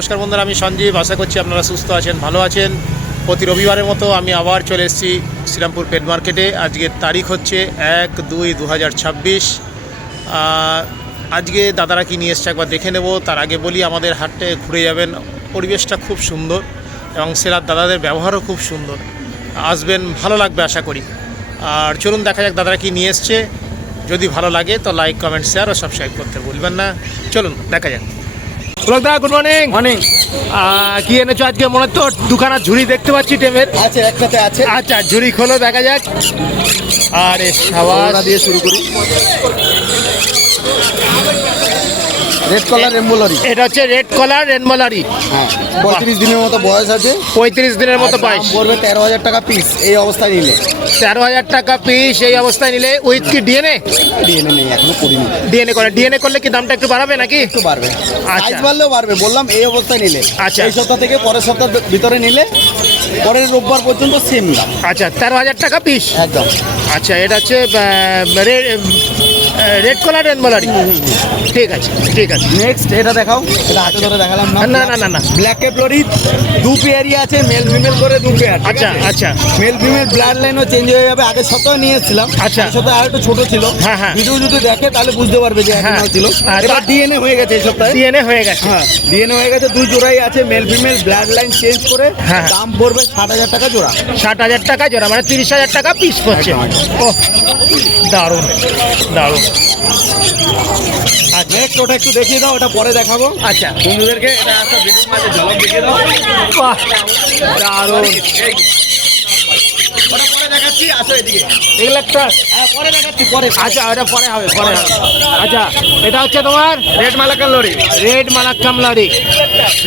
নমস্কার বন্ধুরা, আমি সঞ্জীব। আশা করছি আপনারা সুস্থ আছেন, ভালো আছেন। প্রতি রবিবারের মতো আমি আবার চলে এসেছি শ্রীরামপুর পেট মার্কেটে। আজকের তারিখ হচ্ছে 1-2-2026। আজকে দাদারা কি নিয়ে এসছে একবার দেখে নেব। তার আগে বলি, আমাদের হাটে ঘুরে যাবেন, পরিবেশটা খুব সুন্দর এবং সেলার দাদাদের ব্যবহারও খুব সুন্দর। আসবেন, ভালো লাগবে আশা করি। আর চলুন দেখা যাক দাদারা কি নিয়ে এসছে। যদি ভালো লাগে তো লাইক, কমেন্ট, শেয়ার ও সাবস্ক্রাইব করতে ভুলবেন না। চলুন দেখা যাক। দা গুড মর্নিং। মর্নিং। কি এনেছো আজকে? মনে তো দুখানা ঝুড়ি দেখতে পাচ্ছি টেমের। আছে, একটাতে আছে। আচ্ছা, ঝুড়ি খোলো, দেখা যাক। আরে সাবাস, দিয়ে শুরু করি। রেড কলার রেমবোলারি। এটা হচ্ছে রেড কলার রেনমোলারি। হ্যাঁ, 35 দিনের মতো বয়স আছে। 35 দিনের মতো বয়স। পড়বে 13,000 টাকা পিস এই অবস্থায় নিলে। 13,000 টাকা পিস এই অবস্থায় নিলে। উইথ কি ডিএনএ? ডিএনএ নেই, এখনো করিনি। ডিএনএ করলে কি দামটা একটু বাড়াবে নাকি? একটু বাড়বে, আচ্ছা। সাইজ বাড়লেও বাড়বে। বললাম এই অবস্থায় নিলে। আচ্ছা। এই সপ্তাহ থেকে পরের সপ্তাহের ভিতরে নিলে পরের রোববার পর্যন্ত সেম দাম। আচ্ছা, 13,000 টাকা পিস। একদম। আচ্ছা, এটা হচ্ছে রেড কলার রেনমোলারি। ঠিক আছে, ঠিক আছে। নেক্সট এটা দেখাও। এটা হাতে ধরে দেখালাম না। না না না না। ব্ল্যাক ক্যাপলরি দু পেয়ারই আছে, মেল ফিমেল করে দু পেয়ার। আচ্ছা আচ্ছা। মেল ফিমেল ব্লাড লাইনও চেঞ্জ হয়ে যাবে। আগের সপ্তাহে নিয়ে এসেছিলাম। আচ্ছা। এই সপ্তাহে আর একটু ছোট ছিল। হ্যাঁ, হ্যাঁ। ভিডিও যদি দেখে তাহলে বুঝতে পারবে যে হ্যাঁ। এখনো ছিল। আর এবার ডিএনএ হয়ে গেছে এই সপ্তাহে। ডিএনএ হয়ে গেছে। হ্যাঁ, ডিএনএ হয়ে গেছে। দুই জোড়াই আছে, male female blood line change করে। হ্যাঁ। দাম পড়বে 60,000 টাকা জোড়া। 60,000 টাকা জোড়া, মানে 30,000 টাকা পিস পড়ছে। একদম, ও দারুণ দারুণ। আচ্ছা, নেক্সট ওটা একটু দেখিয়ে দাও। ওটা পরে দেখাবো আচ্ছা, বন্ধুদেরকে। এটা একটা ভিডিও মাঝে ঝলক দেখিয়ে দাও। বাহ, দারুণ। ওটা পরে দেখাচ্ছি, আসো এদিকে। এগুলো একটা। হ্যাঁ, পরে দেখাচ্ছি, পরে। আচ্ছা, ওটা পরে হবে, পরে হবে। আচ্ছা, এটা হচ্ছে তোমার red Moluccan lory. Red Moluccan lory.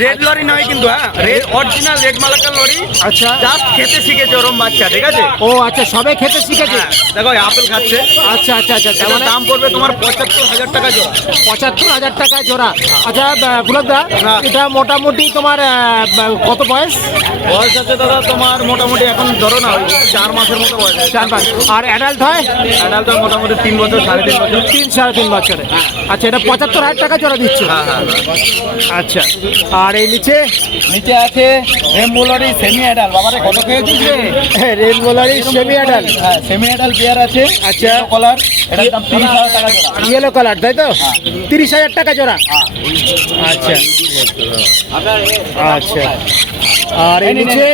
Red lory নয় কিন্তু, হ্যাঁ, red original red Moluccan lory. আচ্ছা। জাস্ট খেতে শিখেছে ওরম বাচ্চা, ঠিক আছে? ও আচ্ছা, সবে খেতে শিখেছে। হ্যাঁ, দেখো এই আপেল খাচ্ছে। আচ্ছা আচ্ছা আচ্ছা। এটার মানে দাম পড়বে তোমার 75,000 টাকা জোড়া। 75,000 টাকা জোড়া। আচ্ছা পুলকদা, হ্যাঁ। এটা মোটামুটি তোমার কত বয়স? বয়স আছে দাদা তোমার মোটামুটি, এখন ধরো না, ওই 4 মাসের মতো বয়স আছে। 4 মাস। আর অ্যাডাল্ট হয়? অ্যাডাল্ট তো মোটামুটি 3 বছর, 3.5 বছর। 3-3.5 বছরে। আচ্ছা, এটা 75,000 টাকা জোড়া দিচ্ছে। হ্যাঁ হ্যাঁ। আচ্ছা, আর এই নিচে নিচে আছে রেমবোলারি সেমি অ্যাডাল্ট। বাবারে কত খেয়েছিস রে? রেনবোলারি সেমি অ্যাডাল্ট। হ্যাঁ, সেমি অ্যাডাল্ট পেয়ার আছে। আচ্ছা। কলার, এটার দাম 30,000 টাকা জোড়া। ইয়েলো কালার, তাই তো? 30,000 টাকা জোড়া। আচ্ছা আচ্ছা। আর এই নিচে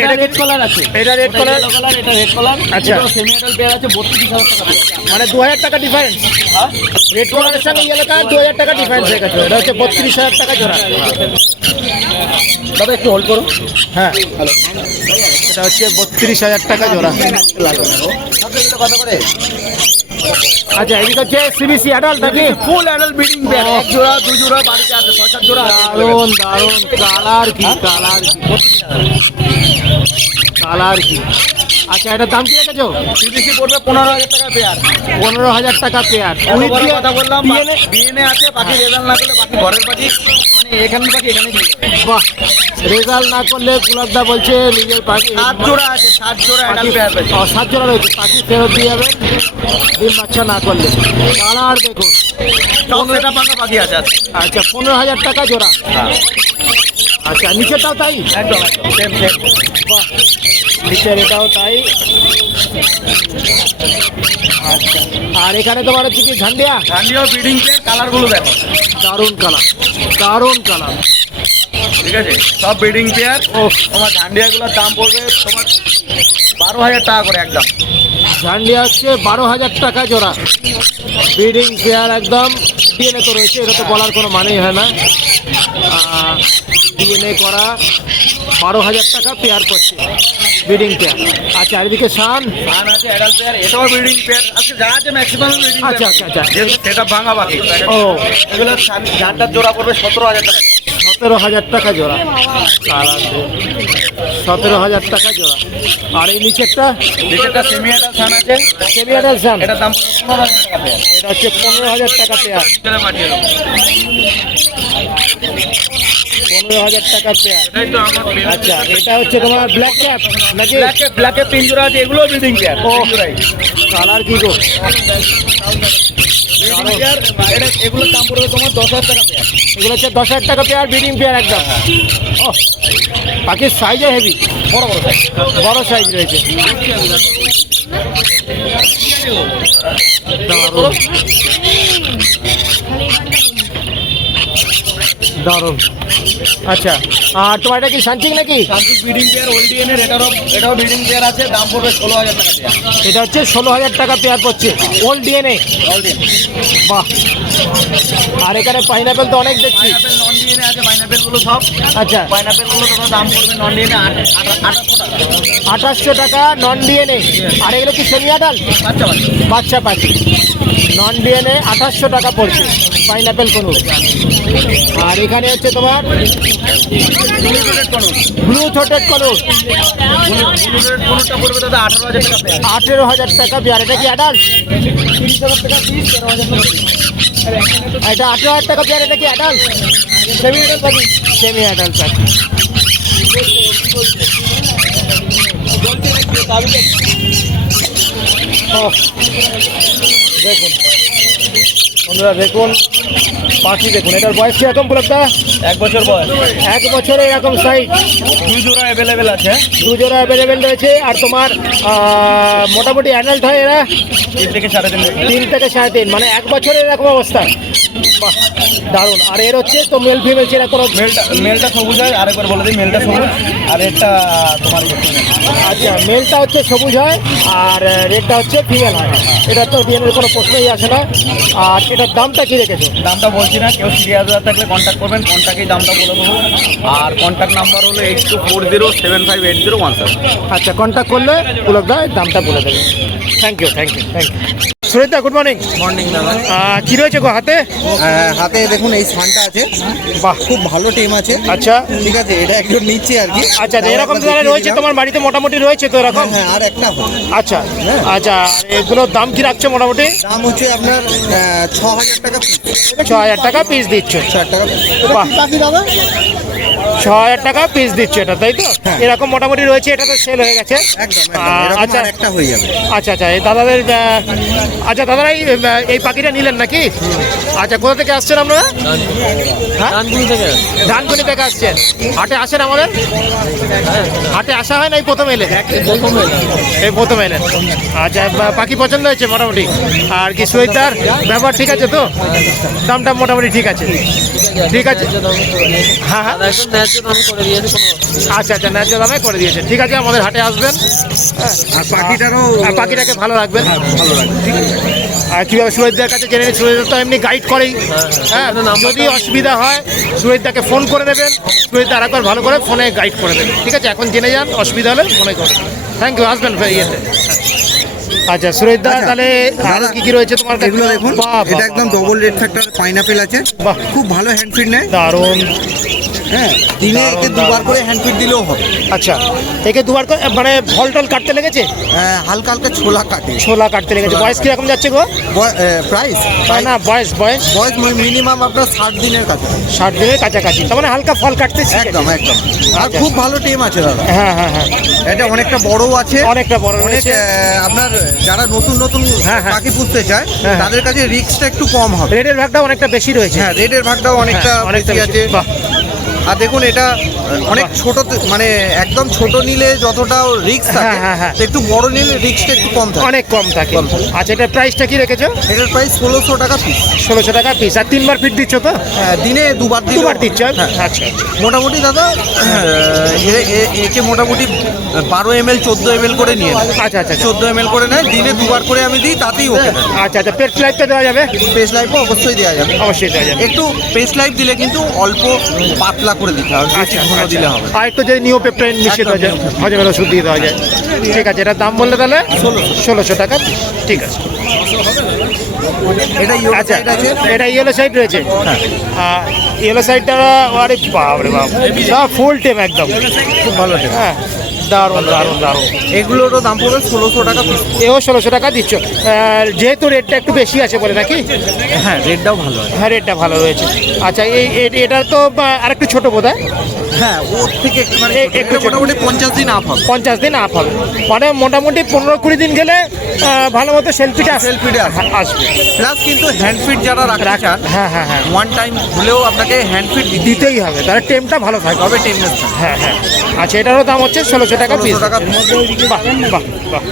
এটা রেড কলার আছে। এটা রেড কালার। এটা রেড কলার। আচ্ছা। সেমি অ্যাডাল্ট পেয়ার আছে, 32,000 টাকা পেয়ার। মানে 2,000 টাকা ডিফারেন্স। হ্যাঁ, রেড কালারের সঙ্গে ইয়েলো কালার 2,000 টাকা ডিফারেন্স হয়ে গেছে। এটা হচ্ছে 32,000 টাকা জোড়া। দাদা একটু হোল্ড করো। হ্যাঁ, এটা হচ্ছে 32,000 টাকা জোড়া। কত করে? আচ্ছা, এদিকে হচ্ছে সিবিসি অ্যাডাল্ট নাকি? Full adult breeding pair. এক জোড়া, দুই জোড়া বাড়িতে আছে, 6-7 জোড়া আছে। দারুণ দারুণ। কালার কি, কালার কি, কালার কি। আচ্ছা, এটার দাম কি রেখেছো? সিবিসি পড়বে 15,000 টাকা পেয়ার। 15,000 টাকা পেয়ার। বড় কথা বললাম, DNA ডিএনএ আছে, বাকি রেজাল্ট না করলে বাকি ঘরের পাখি, মানে এখানের পাখি এখানে দিয়ে যাবে। বাহ, রেজাল্ট না করলে পুলকদা বলছে নিজের পাখি 7 জোড়া আছে, 7 জোড়া অ্যাডাল্ট পেয়ার পেয়েছে। 7 জোড়া রয়েছে। পাখি ফেরত দিয়ে যাবেন ডিম বাচ্চা না করলে। কালার দেখুন। সব সেটা পাকা পাখি আছে। আচ্ছা, 15,000 টাকা জোড়া। আচ্ছা, নিচেরটাও তাই? একদম একদম সেম সেম। বাহ, নিচের এটাও তাই। আচ্ছা, আর এখানে তোমার হচ্ছে কি ঝান্ডিয়া? ঝান্ডিও ব্রিডিং পেয়ার। কালারগুলো দেখো, দারুণ কালার, দারুণ কালার। ঠিক আছে? সব ব্রিডিং পেয়ার। ও, তোমার ঝান্ডিয়াগুলোর দাম পড়বে তোমার 12,000 টাকা করে একদম। ঝান্ডিয়া হচ্ছে 12,000 টাকা জোড়া। ব্রিডিং পেয়ার একদম। ডিএনএ তো রয়েছে, এটা তো বলার কোনো মানেই হয় না। ডিএনএ করা 12,000 টাকা পেয়ার করছে ব্রিডিং পেয়ার। আচ্ছা, এদিকে শান। ধান আছে অ্যাডাল্ট পেয়ার, এটাও ব্রিডিং পেয়ার। আজকে যা আছে ম্যাক্সিমাম ব্রিডিং পেয়ার। আচ্ছা আচ্ছা আচ্ছা। যেহেতু সেটা ভাঙা পাখি। ও, এগুলো ঝান্ডার জোড়া পড়বে 17,000 টাকা। 17,000 টাকা জোড়া। কালার 17,000 টাকা জোড়া। আর এই নিচেরটা যেটা সেমি অ্যাডাল্ট ধান আছে, সেমি অ্যাডাল্ট শান। এটার দাম পড়বে 15,000 টাকা পেয়ার। এটা হচ্ছে 15,000 টাকা পেয়ার। এটা পাঠিয়ে দেবো। 15,000 টাকা পেয়ার। এটাই তো আমার পেয়ার। আচ্ছা, এটা হচ্ছে তোমার ব্ল্যাক ক্যাপ নাকি? ব্ল্যাকে পিঞ্জরা আছে, এগুলো ব্রিডিং পেয়ার। ও, কালার কি গো? Breeding pair. এটা এগুলোর দাম পড়বে তোমার 10,000 টাকা পেয়ার। এগুলো হচ্ছে 10,000 টাকা পেয়ার, ব্রিডিং পেয়ার একদম। ও পাখির সাইজও হেভি, বড় বড় সাইজ। বড় সাইজ রয়েছে। দারুণ দারুণ। আচ্ছা, আর তোমার এটা কি সানচিং নাকি? শান্তি ব্রিডিং পেয়ার ওল্ড ডিএনএর, এটাও ব্রিডিং পেয়ার আছে, দাম পড়বে 16,000 টাকা পেয়ার। এটা হচ্ছে 16,000 টাকা পেয়ার পড়ছে, ওল্ড ডিএনএ। Old DNA. বাহ। আর এখানে পাইনাপেল তো অনেক দেখছি। পাইনাপেল নন ডিএনএ আছে, পাইনাপেল গুলো সব। আচ্ছা, পাইনাপেল গুলো তোমার দাম পড়বে নন ডিএনএ 2800 টাকা। 2800 টাকা নন ডিএনএ। আর এগুলো কি সেমি আডাল? বাচ্চা বাচ্চা। বাচ্চা পাখি নন ডিএনএ 2800 টাকা পড়ছে পাইনাপেল কোনুর। আর এখানে হচ্ছে তোমার ব্লু থ্রোটেড কোনুর, কোনটা পড়বে দাদা 18,000 টাকা পেয়ার। 18,000 টাকা পেয়ার। এটা কি অ্যাডাল্ট? 30,000 টাকা পিস, 13,000 টাকা পিস। এটা 18,000 টাকা পেয়ার। এটা কি অ্যাডাল্ট? সেমি এডাল পাখি। সেমি অ্যাডাল্ট পাখি। ওহ, দেখুন বন্ধুরা, দেখুন পাখি দেখুন। এটার বয়স কিরকম পুরোটা? 1 বছর বয়স। 1 বছরে এরকম সাইজ। 2 জোড়া অ্যাভেলেবেল আছে। 2 জোড়া অ্যাভেলেবেল রয়েছে। আর তোমার মোটামুটি অ্যাডাল্ট হয় এরা 3 থেকে 3.5। 3 থেকে 3.5, মানে 1 বছরের এরকম অবস্থা। বাহ, দারুণ। আর এর হচ্ছে তো মেল ফিমেল সেটা কোনো? মেলটা সবুজ হয়, আরেকবার বলে দিই, মেলটা সবুজ আর রেডটা তোমার আচ্ছা, মেলটা হচ্ছে সবুজ হয় আর রেডটা হচ্ছে ফিমেল হয়। এটা তো ডিএনএর কোনো প্রশ্নই আসে না। আর এটার দামটা কি রেখেছো? দামটা বলছি না, কেউ সিরিয়াস হয়ে থাকলে কন্ট্যাক্ট করবেন, কন্ট্যাক্টেই দামটা বলে দেবো। আর কন্ট্যাক্ট নাম্বার হলো 8240758017। আচ্ছা, কন্ট্যাক্ট করলে পুলকদা দামটা বলে দেবে। Thank you, thank you, thank you. সুরেশদা, গুড মর্নিং। মর্নিং দাদা। কী রয়েছে গো হাতে? হাতে দেখুন এই সানটা আছে, বাহ, খুব ভালো টিম আছে। আচ্ছা ঠিক আছে, এটা একজন নিচ্ছে আর কি। আচ্ছা, এরকম তাহলে রয়েছে তোমার বাড়িতে মোটামুটি রয়েছে তো এরকম? হ্যাঁ, আর একটা হবে। আচ্ছা আচ্ছা, আর এগুলোর দাম কি রাখছো মোটামুটি? দাম হচ্ছে আপনার 6,000 টাকা পিস। 6,000 টাকা পিস দিচ্ছ? 6,000 টাকা পিস। বাহ। বাকি দাদা 6,000 টাকা পিস দিচ্ছ এটা, তাই তো? হ্যাঁ। এরকম মোটামুটি রয়েছে, এটা তো সেল হয়ে গেছে। একদম এরকম আচ্ছা আর একটা হয়ে যাবে। আচ্ছা আচ্ছা, এই দাদাদের আচ্ছা দাদারা এই পাখিটা নিলেন নাকি? আচ্ছা, কোথা থেকে আসছেন আপনারা? হ্যাঁ, ধানকুনি থেকে আসছেন। হাটে আসেন আমাদের? হাটে আসা হয় না, এই প্রথম এলে? এই প্রথম এলেন। আচ্ছা, পাখি পছন্দ হয়েছে মোটামুটি? আর কি সুইটার ব্যবহার ঠিক আছে তো? দামটা মোটামুটি ঠিক আছে? ঠিক আছে, হ্যাঁ হ্যাঁ, আচ্ছা আচ্ছা, ন্যায্য দামে করে দিয়েছে। ঠিক আছে, আমাদের হাটে আসবেন। হ্যাঁ, আর পাখিটারও আর পাখিটাকে ভালো রাখবেন। ভালো লাগে। ঠিক আছে। আর কীভাবে সুরেশদার কাছে জেনে নিন, সুরেশদা তো এমনি গাইড করেই। হ্যাঁ, যদি অসুবিধা হয় সুরেশদাকে ফোন করে দেবেন, সুরেশদা আরেকবার ভালো করে ফোনে গাইড করে দেবেন। ঠিক আছে, এখন জেনে যান, অসুবিধা হলে ফোনে করবেন। থ্যাংক ইউ, আসবেন ইয়েতে। আচ্ছা সুরেশদা, আচ্ছা, তাহলে আরও কী কী রয়েছে তোমার কাছে? এগুলো দেখুন, বাহ, বাহ, এটা একদম ডবল রেড ফ্যাক্টর পাইনাপেল আছে। বাহ। খুব ভালো হ্যান্ড ফিড নেয়। দারুণ। হ্যাঁ, দিনে দারুণ, একে দুবার দারুণ। করে হ্যান্ড ফিড দিলেও হবে। আচ্ছা, একে দুবার করে মানে ফল টল কাটতে লেগেছে? হালকা হালকা ছোলা কাটে। ছোলা কাটতে লেগেছে। বয়স কীরকম যাচ্ছে গো? প্রাইস না, বয়স বয়স বয়স মিনিমাম আপনার 60 দিনের কাছে। 60 দিনের কাছাকাছি, তার মানে হালকা ফল কাটতে শিখেছে। একদম একদম। আর আচ্ছা। খুব ভালো টিম আছে দাদা। হ্যাঁ হ্যাঁ হ্যাঁ, এটা অনেকটা বড় আছে, অনেকটা বড় অনেক রয়েছে। আপনার যারা নতুন নতুন হ্যাঁ, হ্যাঁ। পাখি পুষতে চায় হ্যাঁ, হ্যাঁ। তাদের কাছে রিস্কটা একটু কম হবে। রেডের ভাগটা অনেকটা বেশি রয়েছে। হ্যাঁ, রেডের ভাগটাও অনেকটা হ্যাঁ, অনেকটা বেশি আছে। বাহ, আর দেখুন এটা অনেক বাহ। ছোট, মানে একদম ছোট নিলে যতটা রিস্ক থাকে, হ্যাঁ, হ্যাঁ, হ্যাঁ। একটু বড় নিলে রিস্কটা একটু কম থাকে। অনেক কম থাকে। কম থাকে। আচ্ছা, এটার প্রাইসটা কি রেখেছো? এটার প্রাইস 1600 টাকা পিস। 1600 টাকা পিস। আর 3বার ফিট দিচ্ছ তো? দিনে দুবার দুবার দিচ্ছ? হ্যাঁ। আচ্ছা মোটামুটি দাদা একে মোটামুটি 12 ml 14 ml করে নিয়ে নেয়। আচ্ছা আচ্ছা, 14 ml করে নেয়, দিনে দুবার করে আমি দিই, তাতেই ওকে। আচ্ছা আচ্ছা, পেট লাইফটা দেওয়া যাবে? পেস লাইফও অবশ্যই দেওয়া যাবে। অবশ্যই দেওয়া যাবে। একটু পেস লাইফ দিলে কিন্তু অল্প পাতলা করে দিতে হবে, বেশি ঘন দিলে হবে। আর একটু যদি নিওপেপটাইন মিশিয়ে দেওয়া যায়, হজমের ওষুধ দিয়ে দেওয়া যায়। ঠিক আছে, এটার দাম বললে তাহলে 1600 টাকা। ঠিক আছে। এটা ইয়েলো আচ্ছা, সাইড আছে। এটা ইয়েলো সাইড রয়েছে। ইয়েলো সাইডটা, আরে বাপরে বাপ, সব ফুল টেম একদম, খুব ভালো টেম। হ্যাঁ, দারুণ দারুণ দারুণ। এগুলোরও দাম পড়বে 1600 টাকা পিস। এও 1600 টাকা দিচ্ছ। যেহেতু রেটটা একটু বেশি আছে বলে নাকি? হ্যাঁ, রেটটাও ভালো আছে। হ্যাঁ, রেটটা ভালো রয়েছে। আচ্ছা, এটা তো আরেকটু ছোটো বোধ হয়? হ্যাঁ ওর থেকে একটুখানি একটু একটু ছোট। মোটামুটি 50 দিন আপ হবে। 50 দিন আপ হবে, মানে মোটামুটি 15-20 দিন গেলে ভালো মতো সেলফিটা সেলফিটা আসবে। প্লাস কিন্তু হ্যান্ড ফিট যারা রাখতে চান হ্যাঁ হ্যাঁ হ্যাঁ, ওয়ান টাইম হলেও আপনাকে হ্যান্ড ফিট দিতেই হবে, তাহলে টেমটা ভালো থাকবে। হবে টেমনেস। হ্যাঁ হ্যাঁ, আচ্ছা এটারও দাম হচ্ছে 1600 টাকা পিস। 1600 টাকা piece। বাহ বাহ বাহ।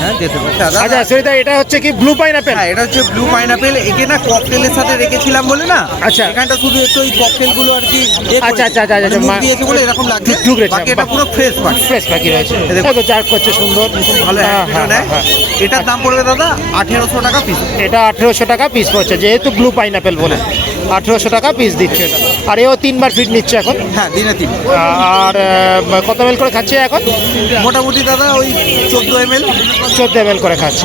হ্যাঁ যেতে পারে দাদা। আচ্ছা সুরিদা, এটা হচ্ছে কি ব্লু পাইনাপেল? হ্যাঁ এটা হচ্ছে ব্লু পাইনাপেল, একে না ককটেলের সাথে রেখেছিলাম বলে না, আচ্ছা। এখানটা শুধু একটু ওই ককটেল গুলো আর কি আচ্ছা, আচ্ছা, আচ্ছা, আচ্ছা, মুখ দিয়েছে বলে এরকম লাগছে, ঢুকরেছে, বাকি এটা বাহ। পুরো ফ্রেশ পাখি। ফ্রেশ পাখি রয়েছে, এই দেখো। দেখো জার্ক করছে সুন্দর, খুব ভালো হ্যাঁ, হ্যান্ড হ্যাঁ, নেয়। হ্যাঁ। এটার দাম পড়বে দাদা 1800 টাকা পিস। এটা 1800 টাকা পিস পড়ছে, যেহেতু ব্লু পাইনাপেল বলে 1800 টাকা পিস দিচ্ছে এটা। আর এও 3বার ফিড নিচ্ছে এখন। হ্যাঁ দিনে 3। আর কত ml করে খাচ্ছে এখন? মোটামুটি দাদা ওই 14 ml। 14 ml করে খাচ্ছে,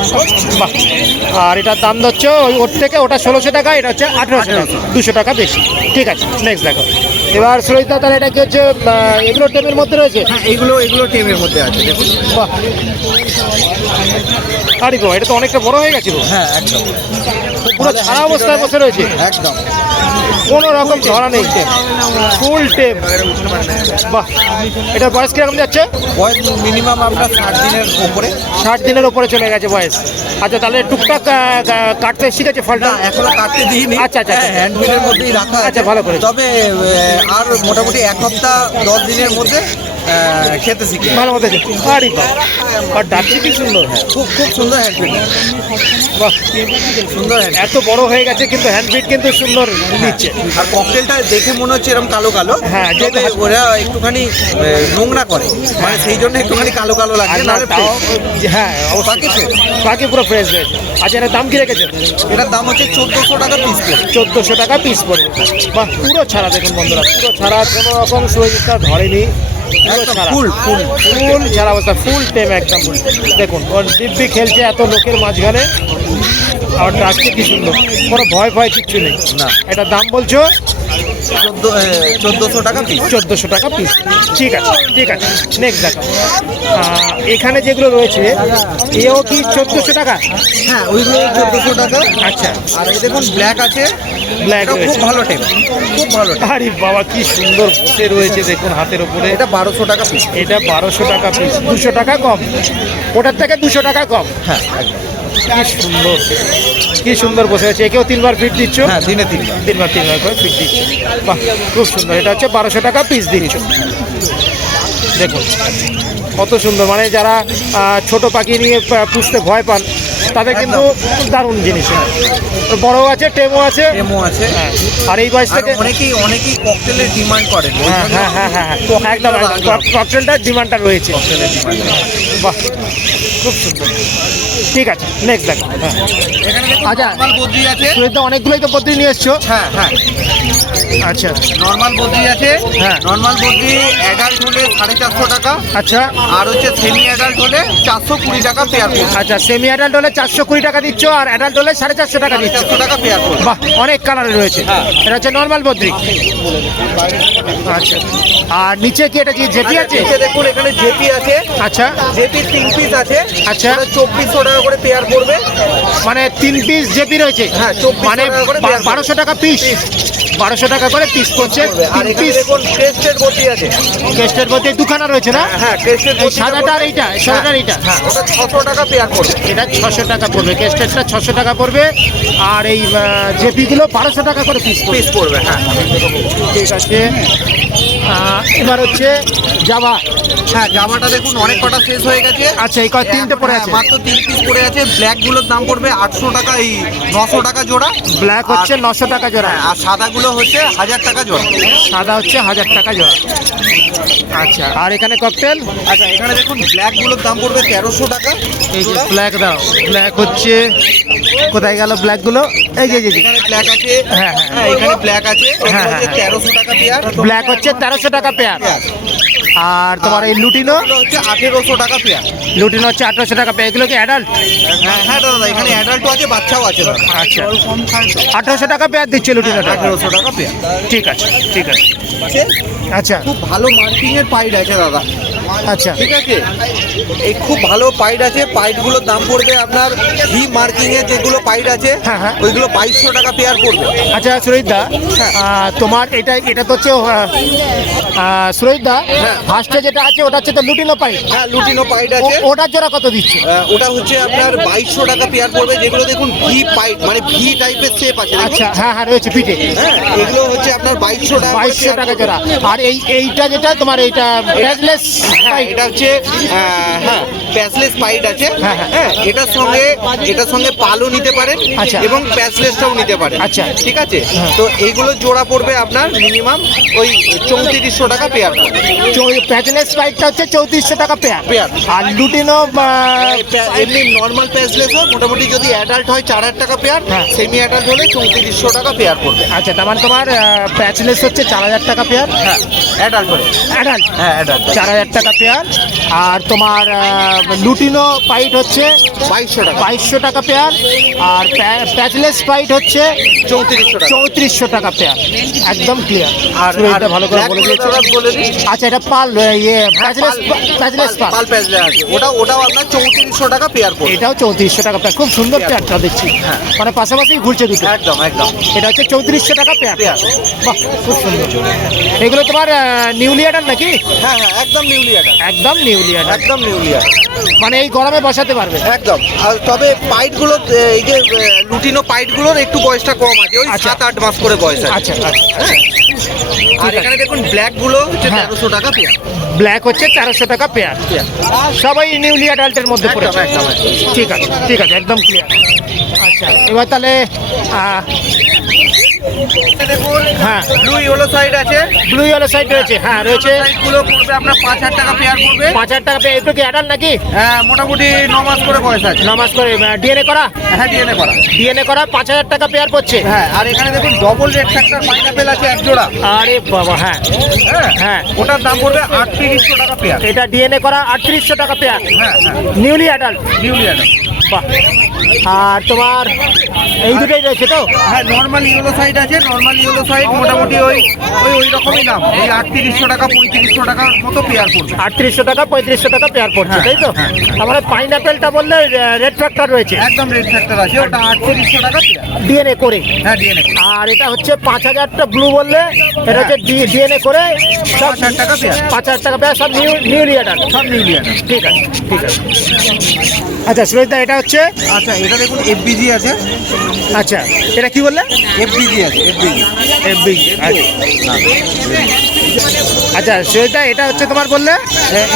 বাহ। আর এটার দাম হচ্ছে ওর থেকে ওটা 1600 টাকা, এটা হচ্ছে 1800 টাকা, 200 টাকা বেশি। ঠিক আছে, নেক্সট দেখো। এবার সুরজিৎ তাহলে এটা কি হচ্ছে এগুলো টেমের মধ্যে রয়েছে? হ্যাঁ এগুলো টেমের মধ্যে আছে দেখুন। বাহ, আরে গো, এটা তো অনেকটা বড় হয়ে গেছে গো। হ্যাঁ একদম পুরো ছাড়া অবস্থায় বসে রয়েছে, একদম। কোনো রকম ধরা নেই, ফুল টেম। বাহ, এটা বয়স কিরকম যাচ্ছে? বয়স মিনিমাম আপনার 60 দিনের উপরে। 60 দিনের উপরে চলে গেছে বয়স। আচ্ছা তাহলে টুকটাক কাটতে শিখেছে ফলটা? না এখনো কাটতে দিইনি। আচ্ছা, আচ্ছা, আচ্ছা। হ্যান্ড ফিডের মধ্যেই রাখা আছে। আচ্ছা, ভালো করেছো। তবে আর মোটামুটি 1 সপ্তাহ 10 দিনের মধ্যে খেতে শিখে ভালো মতো আরে বাহ, আর ডাকছে কি সুন্দর, খুব সুন্দর হ্যান্ড ফিড। বাহ, সুন্দর হ্যান্ড। এত বড় হয়ে গেছে কিন্তু হ্যান্ডবিট কিন্তু সুন্দর নিচ্ছে। আর ককটেলটা দেখে মনে হচ্ছে এরকম কালো কালো। হ্যাঁ, যেহেতু যেহেতু- ওরা একটুখানি নোংরা করে, মানে সেই জন্য একটুখানি কালো কালো আর লাগছে। না নাহলে তাও, fresh। হ্যাঁ বাকি fresh। বাকি পুরো ফ্রেশ রয়েছে। আচ্ছা এটার দাম কি রেখেছে? এটার দাম হচ্ছে 1400 টাকা পিস করে। 1400 টাকা পিস পড়বে। বাহ, পুরো ছাড়া দেখুন বন্ধুরা, পুরো ছাড়া, কোনো রকম সুইচটা ধরেনি, পুরো একদম ছাড়া, ফুল ছাড়া অবস্থা, ফুল টেম একদম। দেখুন ওর দিব্যি খেলছে এত লোকের মাঝখানে, আর ডাকছে কি সুন্দর, কোনো ভয় ভয় কিচ্ছু নেই। না। এটার দাম বলছো 1400 টাকা পিস। 1400 টাকা পিস। ঠিক আছে, ঠিক আছে, নেক্সট দেখো। এখানে যেগুলো রয়েছে এও কি 1400 টাকা? হ্যাঁ ওইগুলো 1400 টাকা। আচ্ছা, আর এই দেখুন ব্ল্যাক আছে, ব্ল্যাক এটা খুব রয়েছে। ভালো টেম, খুব ভালো টেম। আরে বাবা কি সুন্দর বসে রয়েছে দেখুন হাতের উপরে। এটা 1200 টাকা পিস। এটা 1200 টাকা পিস, 200 টাকা কম, ওটার থেকে 200 টাকা কম। হ্যাঁ একদম। কি সুন্দর, কি সুন্দর বসে আছে। একেও 3বার ফিট দিচ্ছ? হ্যাঁ দিনে 3বার। 3বার করে ফিট দিচ্ছ, বাহ খুব সুন্দর। এটা হচ্ছে 1200 টাকা পিস দিচ্ছ। দেখুন কত সুন্দর, মানে যারা ছোট পাখি নিয়ে পুষতে ভয় পান তাদের কিন্তু দারুণ জিনিস। বড়ও আছে, টেমও আছে। এমও আছে। হ্যাঁ, আর এই বয়স আর থেকে অনেকেই ককটেলের ডিমান্ড করেন। ওই হ্যাঁ জন্য হ্যাঁ হ্যাঁ হ্যাঁ, একদম ককটেলটার ডিমান্ডটা রয়েছে। ককটেলের ডিমান্ড। বাহ, খুব সুন্দর। ঠিক আছে, নেক্সট দেখো। হ্যাঁ, এখানে দেখুন আচ্ছা। নরমাল বদ্রি আছে। তুমি তো অনেকগুলোই তো পত্রী নিয়ে এসছো। হ্যাঁ হ্যাঁ আচ্ছা নরমাল বদ্রি আছে। হ্যাঁ। নরমাল বদ্রি অ্যাডাল্ট হলে 450 টাকা, আচ্ছা আর হচ্ছে সেমি অ্যাডাল্ট হলে 420 টাকা পেয়ার পড়বে। আচ্ছা, সেমি অ্যাডাল্ট হলে 420 টাকা দিচ্ছ, আর অ্যাডাল্ট হলে 450 টাকা দিচ্ছ। 450 টাকা পেয়ার পড়বে। বাহ, অনেক কালারে রয়েছে। হ্যাঁ। এটা হচ্ছে নর্মাল বদ্রিক। আচ্ছা, আর নিচে কি এটা কি জেপি আছে? নিচে দেখুন এখানে জেপি আছে। আচ্ছা, জেপি 3 পিস আছে। আচ্ছা। ওটা 2400 টাকা করে পেয়ার পড়বে। মানে 3 পিস জেপি রয়েছে। হ্যাঁ, 2400 মানে টাকা করে পেয়ার 1200 টাকা পিস, 1200 টাকা করে পিস করছে। আর 3 এখানে পিস দেখুন টেস্টেড বদ্রি আছে। কেস্টের মধ্যে দুখানা রয়েছে না? হ্যাঁ টেস্টেড এই সাদাটা আর এইটা, সাদাটা আর এইটা। হ্যাঁ ওটা 600 টাকা পেয়ার পড়বে। এটা 600 টাকা পড়বে, কেস্টেরটা 600 টাকা পড়বে, আর এই জেপিগুলো 1200 টাকা করে পিস পিস পড়বে। হ্যাঁ ঠিক আছে। এবার হচ্ছে জাভা। হ্যাঁ জামাটা দেখুন অনেক কটা শেষ হয়ে গেছে। আচ্ছা, এই কয় 3টে পড়ে আছে। মাত্র 3 পিস পড়ে আছে। ব্ল্যাক গুলোর দাম পড়বে 800 টাকা, এই 900 টাকা জোড়া। ব্ল্যাক হচ্ছে 900 টাকা জোড়া, আর সাদাগুলো হচ্ছে 1000 টাকা জোড়া। সাদা হচ্ছে 1000 টাকা জোড়া। আচ্ছা, আর এখানে ককটেল। আচ্ছা এখানে দেখুন ব্ল্যাক গুলোর দাম পড়বে 1300 টাকা এই যে জোড়া। ব্ল্যাক দাও, ব্ল্যাক হচ্ছে কোথায় গেল ব্ল্যাকগুলো? এই যে যে এখানে ব্ল্যাক আছে। হ্যাঁ, হ্যাঁ। হ্যাঁ এখানে ব্ল্যাক আছে। হ্যাঁ, এগুলো হচ্ছে হ্যাঁ। 1300 টাকা পেয়ার। ব্ল্যাক হচ্ছে 1300 টাকা পেয়ার। আর তোমার এই লুটিনো এগুলো হচ্ছে 1800 টাকা পেয়ার। লুটিনো হচ্ছে 1800 টাকা পেয়ার। এগুলো কি অ্যাডাল্ট? হ্যাঁ দাদা, এখানে অ্যাডাল্টও আছে, বাচ্চাও আছে দাদা। আচ্ছা 1800 টাকা পেয়ার দিচ্ছে লুটিনোটা। 1800 টাকা পেয়ার। ঠিক আছে ঠিক আছে। আচ্ছা খুব ভালো মার্কিং এর পাইড আছে দাদা, আচ্ছা ঠিক আছে। এই খুব ভালো পাইড আছে, পাইডগুলোর দাম পড়বে আপনার ভি মার্কিং এর যেগুলো পাইড আছে হ্যাঁ, হ্যাঁ। ওইগুলো 2200 টাকা পেয়ার পড়বে। আচ্ছা সুরজিৎদা, তোমার এটা তো হচ্ছে সুরজিৎদা, হ্যাঁ। ফার্স্টে যেটা আছে ওটা হচ্ছে তো লুটিনো পাই, হ্যাঁ, লুটিনো পাইড আছে। ওটার জোড়া কত দিচ্ছে? ওটা হচ্ছে আপনার 2200 টাকা পেয়ার পড়বে। যেগুলো দেখুন ভি পাইড, মানে ভি টাইপের শেপ আছে দেখুন। আচ্ছা হ্যাঁ হ্যাঁ রয়েছে পিঠে। হ্যাঁ, এগুলো হচ্ছে আপনার 2200 টাকা করে 2200 পেয়ার টাকা পড়বে। জোড়া। আর এইটা যেটা তোমার এইটা প্যাচলেস হ্যাঁ, এটা হচ্ছে হ্যাঁ প্যাচলেস পাইড আছে। হ্যাঁ, হ্যাঁ। হ্যাঁ, এটার সঙ্গে পালও নিতে পারেন আচ্ছা। এবং প্যাচলেসটাও নিতে পারেন। আচ্ছা। ঠিক আছে। হ্যাঁ। তো এইগুলো জোড়া পড়বে আপনার মিনিমাম ওই 3400 টাকা পেয়ার পড়বে। প্যাচলেস পাইপটা হচ্ছে 3400 টাকা পেয়ার। পেয়ার। আর লুটিনো এমনি নর্মাল প্যাচলেসও মোটামুটি যদি অ্যাডাল্ট হয় 4000 টাকা পেয়ার, হ্যাঁ। সেমি অ্যাডাল্ট হলে 3400 টাকা পেয়ার পড়বে। আচ্ছা তার মানে তোমার প্যাচলেস হচ্ছে 4000 টাকা পেয়ার। হ্যাঁ, অ্যাডাল্ট হলে। অ্যাডাল্ট হ্যাঁ, অ্যাডাল্ট 4000 টাকা পেয়ার। আর তোমার লুটিনো পাইট হচ্ছে 2200 টাকা। 2200 টাকা পেয়ার। আর প্যাচলেস পাইট হচ্ছে 3400 টাকা। 3400 টাকা পেয়ার। একদম ক্লিয়ার। আর এটা ভালো করে black বলে দিয়েছে। গুলো দাদা বলে দিই। আচ্ছা এটা পাল প্যাচলেস পাল। পাল প্যাচলেস আছে, ওটাও আপনার 3400 টাকা পেয়ার পড়বে। এটাও 3400 টাকা পেয়ার। খুব সুন্দর পেয়ারটা দেখছি। হ্যাঁ। মানে পাশাপাশি ঘুরছে দুটো। একদম একদম। এটা হচ্ছে 3400 টাকা পেয়ার। পেয়ার। বাহ খুব সুন্দর। এগুলো তোমার নিউলি অ্যাডাল নাকি? হ্যাঁ হ্যাঁ, একদম নিউলি অ্যাডাল্ট। একদম নিউলি অ্যাডাল। একদম নিউলি অ্যাডাল্ট। মানে এই গরমে বসাতে পারবে। একদম। আর তবে পাইটগুলো এই যে লুটিনো পাইটগুলোর একটু বয়সটা কম আছে, ওই আচ্ছা। 7-8 মাস করে বয়স আছে। আচ্ছা আচ্ছা। হ্যাঁ। আর ঠিক আছে। এখানে দেখুন ব্ল্যাক গুলো হচ্ছে হ্যাঁ। 1300 টাকা পেয়ার। ব্ল্যাক হচ্ছে 1300 টাকা পেয়ার। সবাই নিউলি অ্যাডাল্টের মধ্যে একদম, পড়েছে। একদম, একদম। ঠিক আছে ঠিক আছে একদম ক্লিয়ার। আচ্ছা এবার তাহলে দেখুন হ্যাঁ ব্লু ইয়েলো সাইড আছে। ব্লু ইয়েলো সাইড রয়েছে। হ্যাঁ রয়েছে। সাইডগুলো পড়বে আপনার 5000 টাকা পেয়ার পড়বে। 5000 টাকা পেয়ার। এগুলো কি অ্যাডাল্ট নাকি? হ্যাঁ, মোটামুটি 9 মাস করে বয়স আছে। নামাজ করে ডিএনএ করা? হ্যাঁ, ডিএনএ করা। ডিএনএ করা 5000 টাকা পেয়ার পড়ছে। হ্যাঁ, আর এখানে দেখুন ডবল রেড ফ্যাক্টর পাইনাপেল আছে এক জোড়া। আরে বাবা হ্যাঁ হ্যাঁ হ্যাঁ। ওটার দাম পড়বে 3800 টাকা পেয়ার। এটা ডিএনএ করা 3800 টাকা পেয়ার। হ্যাঁ হ্যাঁ, নিউলি অ্যাডাল্ট। Newly adult. বাহ। আর তোমার এই দুটোই রয়েছে তো? হ্যাঁ, নর্মাল ইয়েলো সাইড আছে। নর্মাল ইয়েলো সাইড মোটামুটি ওই রকমই দাম, ওই 3800 টাকা 3500 টাকার মতো পেয়ার পড়বে। 3800 টাকা 3500 টাকা পেয়ার পড়ছে হ্যাঁ, তাই তো? হ্যাঁ, তার মানে পাইনাপেলটা বললে রেড ফ্যাক্টর রয়েছে একদম রেড ফ্যাক্টর আছে, ওটা 3800 টাকা পেয়ার। ডিএনএ করে। হ্যাঁ, ডিএনএ আর এটা হচ্ছে 5000টা ব্লু বললে এটা হচ্ছে ডিএনএ করে সব 5000 টাকা পেয়ার। 5000 টাকা পেয়ার সব নিউলি অ্যাডাল্ট। সব নিউলি অ্যাডাল্ট। ঠিক আছে ঠিক আছে। আচ্ছা সুরজিৎদা এটা হচ্ছে আচ্ছা, এটা দেখুন এফবিজি আছে। আচ্ছা এটা কি বললে? এফবিজি আছে, এফবিজি। এফবিজি। আচ্ছা সুরজিৎদা এটা হচ্ছে তোমার বললে?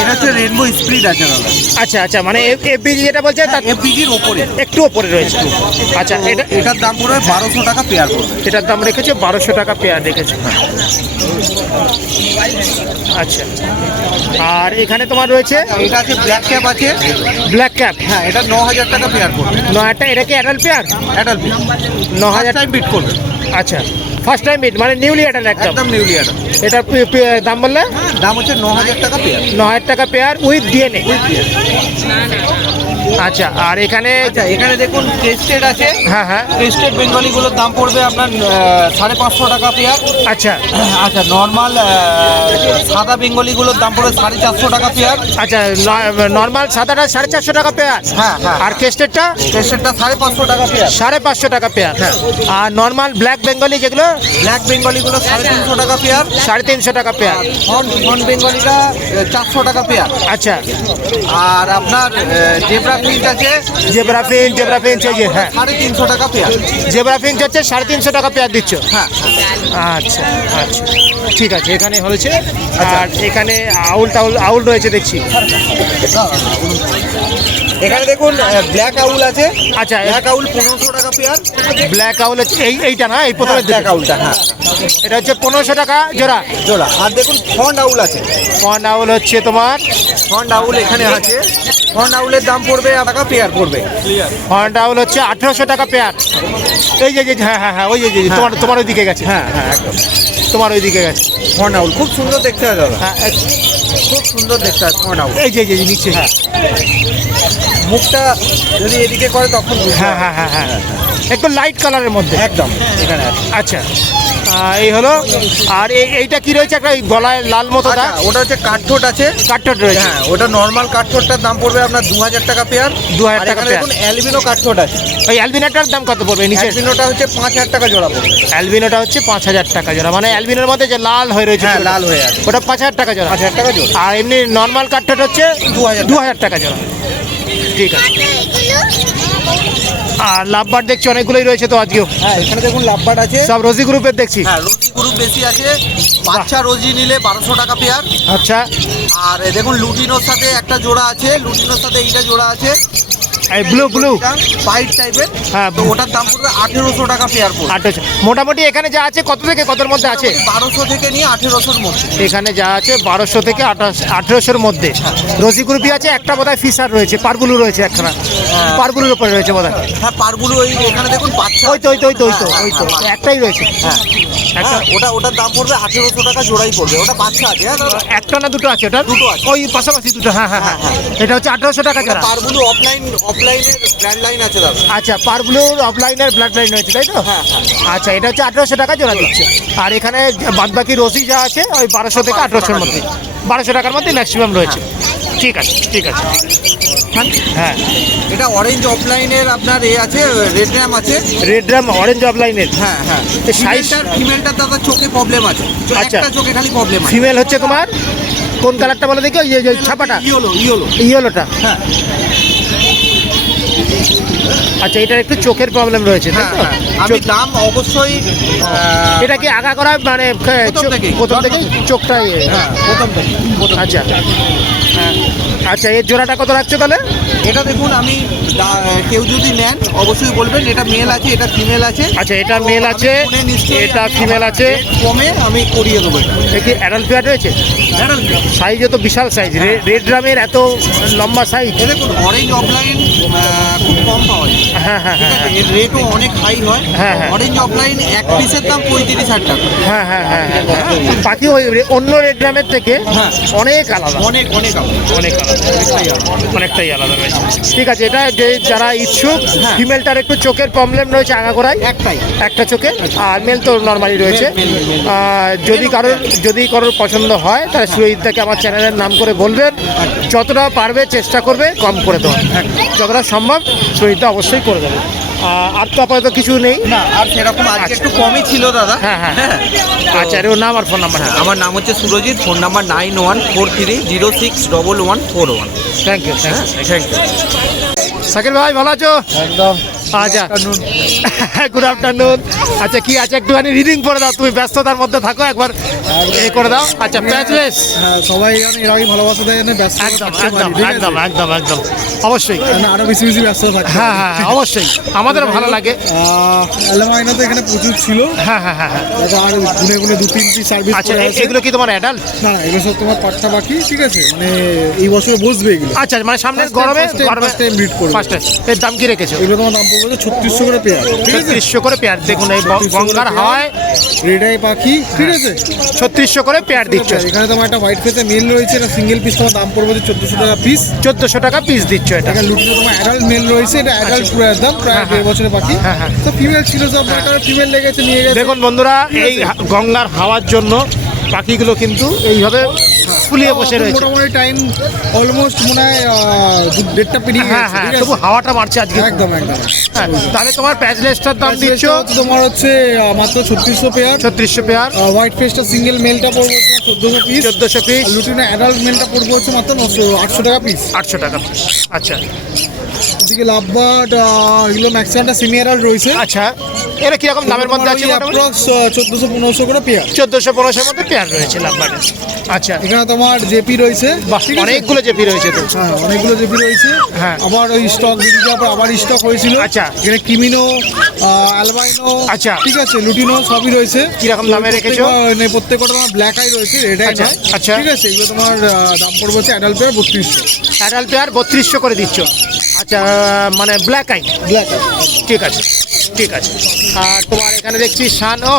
এটা হচ্ছে রেনবো স্প্রিট আছে দাদা। আচ্ছা আচ্ছা মানে এফবিজি যেটা বলছে তার এফবিজির ওপরে। একটু ওপরে রয়েছে। আচ্ছা এটার দাম পড়বে 1200 টাকা পেয়ার পড়বে। এটার দাম রেখেছে 1200 টাকা পেয়ার রেখেছে। আচ্ছা আর এখানে তোমার রয়েছে এটা আছে ব্ল্যাক ক্যাপ আছে। Black cap. হ্যাঁ, এটা 9000 টাকা পেয়ার পড়বে। 9,000 এটা কি adult pair? Adult pair. 9000 time বিট করবে। আচ্ছা ফার্স্ট টাইম মিট মানে নিউলি অ্যাডাল্ট একদম। একদম নিউলি অ্যাডাল্ট। এটার দাম বললে? দাম হচ্ছে 9000 টাকা পেয়ার। 9000 টাকা পেয়ার উইথ ডিএনএ। আচ্ছা আর এখানে আচ্ছা, এখানে দেখুন টেস্টেড আছে। হ্যাঁ হ্যাঁ টেস্টেড বেঙ্গলিগুলোর দাম পড়বে আপনার 550 টাকা পেয়ার। আচ্ছা আচ্ছা, নর্মাল সাদা বেঙ্গলিগুলোর দাম পড়বে 450 টাকা পেয়ার। আচ্ছা নর্মাল সাদাটা 450 টাকা পেয়ার। হ্যাঁ হ্যাঁ। আর কেস্টেডটা টেস্টেডটা 550 টাকা পেয়ার। 550 টাকা পেয়ার। হ্যাঁ। আর নর্মাল ব্ল্যাক বেঙ্গলি যেগুলো ব্ল্যাক বেঙ্গলিগুলো 350 টাকা পেয়ার। 350 টাকা পেয়ার। হর্ন বেঙ্গলিটা 400 টাকা পেয়ার। আচ্ছা আর আপনার জেব্রা ফিঞ্চ আছে জেব্রা ফিঞ্চ এই যে হ্যাঁ 350 টাকা পেয়ার। জেব্রা ফিঞ্চ হচ্ছে 350 টাকা পেয়ার দিচ্ছ। হ্যাঁ। আচ্ছা আচ্ছা ঠিক আছে এখানে হয়েছে। আর এখানে আউল রয়েছে দেখছি। এখানে দেখুন ব্ল্যাক আউল আছে। আচ্ছা ব্ল্যাক আউল 1500 টাকা পেয়ার। ব্ল্যাক আউল হচ্ছে এইটা না এই প্রথমে ব্ল্যাক আউলটা হ্যাঁ এটা হচ্ছে 1500 টাকা জোড়া। জোড়া। আর দেখুন ফন্ড আউল আছে। ফন্ড আউল হচ্ছে তোমার ফন্ড আউল এখানে আছে। ফন্ড আউলের দাম পড়বে টাকা পেয়ার পড়বে। ফন্ড আউল হচ্ছে 1800 টাকা পেয়ার। এই যে হ্যাঁ হ্যাঁ হ্যাঁ ওই যে তোমার ওইদিকে গেছে। হ্যাঁ হ্যাঁ, একদম তোমার ওইদিকে গেছে। ফন্ড আউল খুব সুন্দর দেখতে হয় দাদা। হ্যাঁ খুব সুন্দর দেখতে হয় মোটামুটি। এই যে নিচে, হ্যাঁ, মুখটা যদি এদিকে করে তখন বুঝতে হ্যাঁ হবে। হ্যাঁ হ্যাঁ হ্যাঁ, একটু লাইট কালারের মধ্যে। একদম এখানে আছে। আচ্ছা, এই হলো। আর এইটা কি রয়েছে, একটা গলায় লাল মতো আচ্ছা, দাগ, ওটা হচ্ছে কাঠঠোঁট আছে। কাঠঠোঁট রয়েছে। হ্যাঁ, ওটা নর্মাল কাঠঠোঁটটার দাম পড়বে আপনার 2000 টাকা পেয়ার। 2000 আর টাকা এখানে পেয়ার। দেখুন অ্যালবিনো কাঠঠোঁট আছে। ওই অ্যালবিনোটার দাম কত পড়বে নিচে? অ্যালবিনোটা হচ্ছে 5000 টাকা জোড়া পড়বে। অ্যালবিনোটা হচ্ছে 5000 টাকা জোড়া, মানে অ্যালবিনোর মধ্যে যে লাল হয়ে রয়েছে হ্যাঁ, লাল হয়ে আছে। ওটা 5000 টাকা জোড়া। 5000 টাকা জোড়া। আর এমনি নর্মাল কাঠঠোঁট হচ্ছে 2000 টাকা জোড়া। ঠিক আছে। আর লাভবার দেখছি অনেকগুলোই রয়েছে তো আজকেও। হ্যাঁ, এখানে দেখুন লাভবার্ড আছে। সব রোজি গ্রুপের দেখছি। হ্যাঁ, রোজি গ্রুপ বেশি আছে। বাচ্চা রোজি নিলে 1200 টাকা পেয়ার। আচ্ছা, আর এই দেখুন লুটিনোর সাথে একটা জোড়া আছে, লুটিনোর সাথে এইটা জোড়া আছে। এই ব্লু হোয়াইট টাইপের। হ্যাঁ, তো ওটার দাম পড়বে 1800 টাকা পেয়ার পড়বে। 1800। মোটামুটি এখানে যা আছে কত থেকে কতর মধ্যে আছে? 1200 থেকে নিয়ে 1800-র মধ্যে। এখানে যা আছে 1200 থেকে 1800-র মধ্যে। রোজি গ্রুপই আছে, একটা বোধহয় ফিশার রয়েছে, পারবুলু রয়েছে একখানা, পারবুলুর উপরে রয়েছে বোধহয়। হ্যাঁ, পারগুলো ওই এখানে দেখুন বাচ্চা। ওই তো একটাই রয়েছে। হ্যাঁ, একটা, ওটার দাম পড়বে 1800 টাকা জোড়াই পড়বে। ওটা বাচ্চা আছে। হ্যাঁ দাদা? একটা না দুটো আছে ওটা? দুটো আছে। ওই পাশাপাশি দুটো। হ্যাঁ হ্যাঁ হ্যাঁ, এটা হচ্ছে 1800 টাকা ওটা জোড়া। পারগুলো অফলাইনের ব্র্যান্ড লাইন আছে দাদা। আচ্ছা, পারবুলুর অফলাইনের ব্লাড লাইন রয়েছে তাই তো? হ্যাঁ, হ্যাঁ। আচ্ছা, এটা হচ্ছে 1800 টাকা জোড়া দিচ্ছে। আর এখানে বাদ বাকি রসি যা আছে ওই 1200 থেকে 1800-র মধ্যে, 1200 টাকার মধ্যে ম্যাক্সিমাম রয়েছে। ঠিক আছে ঠিক আছে। হ্যাঁ, এটা অরেঞ্জ অফলাইনের আপনার আছে, রেড র্যাম আছে। রেড রাম অরেঞ্জ অফলাইনের। হ্যাঁ হ্যাঁ। সাইজ ফিমেলটার দাদা চোখে প্রবলেম আছে। আচ্ছা। একটা চোখে খালি প্রবলেম আছে। ফিমেল হচ্ছে তোমার কোন কালারটা বলে দেখি? ওই যে ছাপাটা, ইয়েলো। ইয়েলোটা। হ্যাঁ আচ্ছা, এটার একটু চোখের প্রবলেম রয়েছে তাই হ্যাঁ তো? হ্যাঁ। আমি দাম অবশ্যই এটা কি আগা করা, মানে প্রথম থেকেই। প্রথম থেকে চোখটা হ্যাঁ, প্রথম থেকে। আচ্ছা আচ্ছা, এর জোড়াটা কত রাখছো তাহলে? এটা দেখুন, আমি কেউ যদি নেন অবশ্যই বলবেন। এটা মেল আছে, এটা ফিমেল আছে। আচ্ছা, এটা মেল আছে, ফোনে নিশ্চয়ই এটা আমি ফিমেল আছে। কমে আমি করিয়ে দেবো। এটা কি অ্যাডাল্ট পেয়ার রয়েছে? সাইজও তো বিশাল সাইজ, রেড ড্রামের এত লম্বা সাইজ। এ দেখুন অরেঞ্জ অফলাইন খুব কম পাওয়া যায়। হ্যাঁ হ্যাঁ ঠিক হ্যাঁ আছে, এর রেটও অনেক হাই হয়। হ্যাঁ, হ্যাঁ। অরেঞ্জ অফলাইন এক পিসের দাম 35,000 টাকা। হ্যাঁ হ্যাঁ হ্যাঁ হ্যাঁ। বাকি ওই অন্য রেড ড্রামের থেকে হ্যাঁ। অনেক আলাদা, অনেক আলাদা। অনেক আলাদা, অনেকটাই আলাদা রয়েছে। ঠিক আছে, এটা যে যারা ইচ্ছুক, হ্যাঁ। ফিমেলটার একটু চোখের প্রবলেম রয়েছে আগাগোড়ায়, একটাই। একটা চোখে, আর মেল তো নর্মালি রয়েছে। যদি কারোর পছন্দ হয় তাহলে সুরজিৎদাকে আমার চ্যানেলের নাম করে বলবেন, যতটা পারবে চেষ্টা করবে কম করে দেওয়ার, যতটা সম্ভব সুরজিৎদা অবশ্যই করে দেবে। আর তো আপাতত কিছু নেই। না, আর সেরকম আজকে একটু কমই ছিল দাদা। হ্যাঁ হ্যাঁ আচ্ছা, এর নাম আর ফোন নাম্বার? হ্যাঁ, আমার নাম হচ্ছে Surajit, phone number 9143061141। Thank you. Thank you. Shakil ভাই, ভালো আছো? একদম। আচ্ছা, গুড আফটারনুন। আচ্ছা, কি আছে একটুখানি রিডিং করে দাও, তুমি ব্যস্ততার মধ্যে থাকো, একবার করে দাও। আচ্ছা, প্যাচলেস। হ্যাঁ, সবাই জানে এর আগে ভালোবাসা দেয় জানে, ব্যস্ত একদম একদম অবশ্যই। আরো বেশি ব্যস্ত থাকে। হ্যাঁ হ্যাঁ, অবশ্যই, আমাদেরও ভালো লাগে। অ্যালমাইনা তো এখানে প্রচুর ছিল। হ্যাঁ হ্যাঁ হ্যাঁ হ্যাঁ। আর গুনে গুনে 2-3 পিস সার্ভিস আচ্ছা, করে আছে। এগুলো কি তোমার অ্যাডাল্ট? না না, এগুলো সব তোমার পাট্টা বাকি। ঠিক আছে, মানে এই বছর বসবে এগুলো। আচ্ছা, মানে সামনের First time, গরমে first time breed করবে। First time. এর দাম কি রেখেছো? এগুলো তোমার দাম পড়বে 3600 করে পেয়ার। ঠিক আছে, 3600 করে পেয়ার। দেখুন, এই 3600 করে গঙ্গার পেয়ার। হাওয়ায় রেডাই পাখি। ঠিক আছে, 3600 করে পেয়ার দিচ্ছ। এখানে তোমার একটা হোয়াইট ফেসে মেল রয়েছে, এটা সিঙ্গেল পিস তোমার দাম পড়বে 1400 টাকা পিস। 1400 টাকা পিস দিচ্ছ এটা। এখানে লুটিনো তোমার অ্যাডাল্ট মেল রয়েছে, এটা অ্যাডাল্ট দাম প্রায় 1.5 বছরের পাখি। হ্যাঁ, হ্যাঁ। তো ফিমেল ছিল সব, ফিমেল লেগেছে নিয়ে গেছে। দেখুন বন্ধুরা, এই গঙ্গার হাওয়ার জন্য পাখিগুলো কিন্তু এইভাবে ফুলিয়ে বসে রয়েছে। মোটামুটি টাইম অলমোস্ট মনে হয় 1.5টা পেরিয়ে হ্যাঁ গেছে। হ্যাঁ, ঠিক আছে? তবু হাওয়াটা মারছে আজকে। একদম। হ্যাঁ, তাহলে তোমার প্যাচলেসটার দাম দিচ্ছ তোমার হচ্ছে মাত্র 3600 পেয়ার। 3600 পেয়ার। হোয়াইট ফেসটা সিঙ্গেল মেলটা পড়বে 1400 পিস। 1400 পিস। লুটিনো অ্যাডাল্ট মেলটা পড়বে হচ্ছে মাত্র 800 টাকা পিস। 800 টাকা। আচ্ছা এদিকে লাভবার্ড এগুলো ম্যাক্সিমামটা সেমি অ্যাডাল্ট রয়েছে। আচ্ছা, এরা কিরকম দামের মধ্যে আছে? অ্যাপ্রক্স 1400-1500 করে পেয়ার। 1400-1500 মধ্যে পেয়ার রয়েছে লাভবার্ডের। আচ্ছা, এখানে তোমার জেপি রয়েছে। বাহ, ঠিক আছে? অনেকগুলো জেপি রয়েছে তো। হ্যাঁ, অনেকগুলো জেপি রয়েছে। হ্যাঁ। আবার ওই স্টক বেরিয়ে যাওয়ার পর আবার স্টক হয়েছিল। আচ্ছা। এখানে কিমিনো, অ্যালবাইনো, আচ্ছা। ঠিক আছে, লুটিনো সবই রয়েছে। কিরকম দামে রেখেছো? প্রত্যেকটা তোমার ব্ল্যাক আই রয়েছে, রেড আই আচ্ছা, নয়। আচ্ছা। ঠিক আছে, এগুলো তোমার দাম পড়বে হচ্ছে অ্যাডাল্ট পেয়ার 3200। অ্যাডাল্ট পেয়ার 3200 করে দিচ্ছ। আচ্ছা, মানে ব্ল্যাক আই। Black eye. ঠিক আছে। ঠিক আছে। আর তোমার এখানে দেখছি শান, ও